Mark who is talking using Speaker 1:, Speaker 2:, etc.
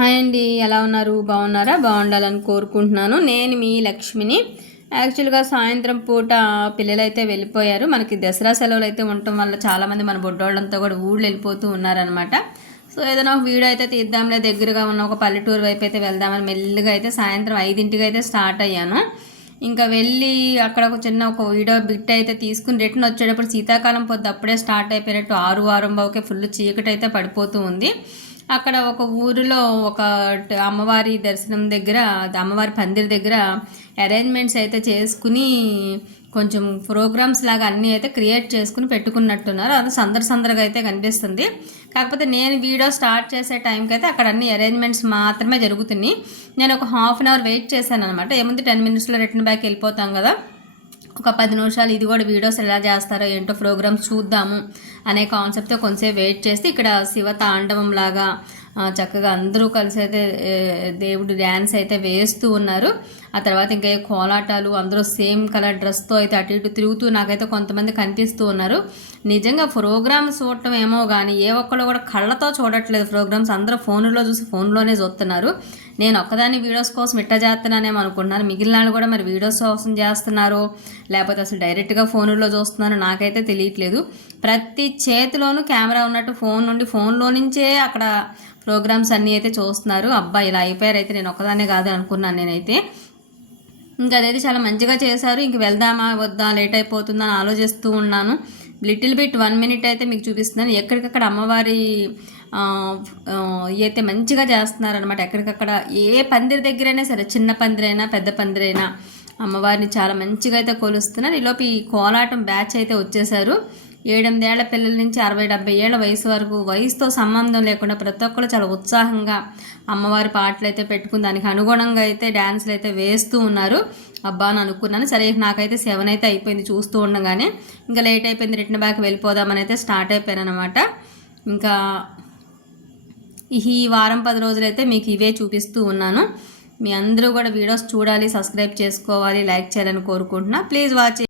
Speaker 1: Hi అండి ఎలా ఉన్నారు? బాగున్నారా? బాగుండాలని కోరుకుంటున్నాను. నేను మీ లక్ష్మిని. యాక్చువల్గా సాయంత్రం పూట పిల్లలైతే వెళ్ళిపోయారు. మనకి దసరా సెలవులు అయితే ఉండటం వల్ల చాలామంది మన బొడ్డోళ్ళంతా కూడా ఊళ్ళు వెళ్ళిపోతూ ఉన్నారనమాట సో ఏదైనా ఒక వీడియో అయితే తీద్దాంలే. దగ్గరగా ఉన్న ఒక పల్లెటూరు వైపు అయితే వెళ్దామని మెల్లిగా అయితే సాయంత్రం ఐదింటికి అయితే స్టార్ట్ అయ్యాను. ఇంకా వెళ్ళి అక్కడ ఒక చిన్న ఒక వీడియో బిట్ అయితే తీసుకుని రిటర్న్ వచ్చేటప్పుడు శీతాకాలం పొద్దు అప్పుడే స్టార్ట్ అయిపోయినట్టు ఆరు వారం బావుకే ఫుల్ చీకటి అయితే పడిపోతూ ఉంది. అక్కడ ఒక ఊరిలో ఒక అమ్మవారి దర్శనం దగ్గర అమ్మవారి పందిరి దగ్గర అరేంజ్మెంట్స్ అయితే చేసుకుని కొంచెం ప్రోగ్రామ్స్ లాగా అన్నీ అయితే క్రియేట్ చేసుకుని పెట్టుకున్నట్టున్నారు. అది సందడి సందడిగా అయితే కనిపిస్తుంది. కాకపోతే నేను వీడియో స్టార్ట్ చేసే టైంకి అయితే అక్కడ అన్ని అరేంజ్మెంట్స్ మాత్రమే జరుగుతున్నాయి. నేను ఒక హాఫ్ అన్ అవర్ వెయిట్ చేశాను అనమాట ఏముంది టెన్ మినిట్స్లో రిటర్న్ బ్యాక్ వెళ్ళిపోతాం కదా. ఒక పది నిమిషాలు ఇది కూడా వీడియోస్ ఎలా చేస్తారో ఏంటో ప్రోగ్రామ్స్ చూద్దాము అనే కాన్సెప్ట్తో కొంచెంసేపు వెయిట్ చేస్తే ఇక్కడ శివ తాండవం లాగా చక్కగా అందరూ కలిసి అయితే దేవుడు డ్యాన్స్ అయితే వేస్తూ ఉన్నారు. ఆ తర్వాత ఇంకా కోలాటాలు అందరూ సేమ్ కలర్ డ్రెస్తో అయితే అటు ఇటు తిరుగుతూ నాకైతే కొంతమంది కనిపిస్తూ ఉన్నారు. నిజంగా ప్రోగ్రామ్స్ చూడటం ఏమో కానీ ఏ ఒక్కళ్ళు కూడా కళ్ళతో చూడట్లేదు ప్రోగ్రామ్స్. అందరూ ఫోన్లో చూసి ఫోన్లోనే చూస్తున్నారు. నేను ఒక్కదాన్ని వీడియోస్ కోసం ఇట్ట చేస్తున్నానేమో అనుకుంటున్నాను. మిగిలిన వాళ్ళు కూడా మరి వీడియోస్ కోసం చేస్తున్నారు. లేకపోతే అసలు డైరెక్ట్గా ఫోన్లో చూస్తున్నారు నాకైతే తెలియట్లేదు. ప్రతి చేతిలోనూ కెమెరా ఉన్నట్టు ఫోన్ నుండి ఫోన్లో నుంచే అక్కడ ప్రోగ్రామ్స్ అన్నీ అయితే చూస్తున్నారు. అబ్బాయి ఇలా అయిపోయారు అయితే నేను ఒకదానే కాదు అనుకున్నాను నేనైతే. ఇంకా అదైతే చాలా మంచిగా చేశారు. ఇంక వెళ్దామా వద్దా లేట్ అయిపోతుందా అని ఆలోచిస్తూ ఉన్నాను. లిటిల్ బిట్ వన్ మినిట్ అయితే మీకు చూపిస్తున్నాను. ఎక్కడికక్కడ అమ్మవారి అయితే మంచిగా చేస్తున్నారనమాట ఎక్కడికక్కడ ఏ పందిరి దగ్గరైనా సరే చిన్న పందిరైనా పెద్ద పందిరైనా అమ్మవారిని చాలా మంచిగా అయితే కొలుస్తున్నారు. ఈలోపు ఈ కోలాటం బ్యాచ్ అయితే వచ్చేసారు. ఏడెనిమిదేళ్ళ పిల్లల నుంచి అరవై డెబ్బై ఏళ్ళ వయసు వరకు వయసుతో సంబంధం లేకుండా ప్రతి ఒక్కరు చాలా ఉత్సాహంగా అమ్మవారి పాటలు అయితే పెట్టుకుని దానికి అనుగుణంగా అయితే డ్యాన్స్లు అయితే వేస్తూ ఉన్నారు. అబ్బా అని అనుకున్నాను. సరే నాకైతే సెవెన్ అయితే అయిపోయింది చూస్తూ ఉండగానే. ఇంకా లేట్ అయిపోయింది రిటర్న్ బ్యాక్ వెళ్ళిపోదామని అయితే స్టార్ట్ అయిపోయాను అనమాట ఇంకా ఈ వారం పది రోజులైతే మీకు ఇవే చూపిస్తూ ఉన్నాను. మీ అందరూ కూడా వీడియోస్ చూడాలి సబ్స్క్రైబ్ చేసుకోవాలి లైక్ చేయాలని కోరుకుంటున్నా. Please watch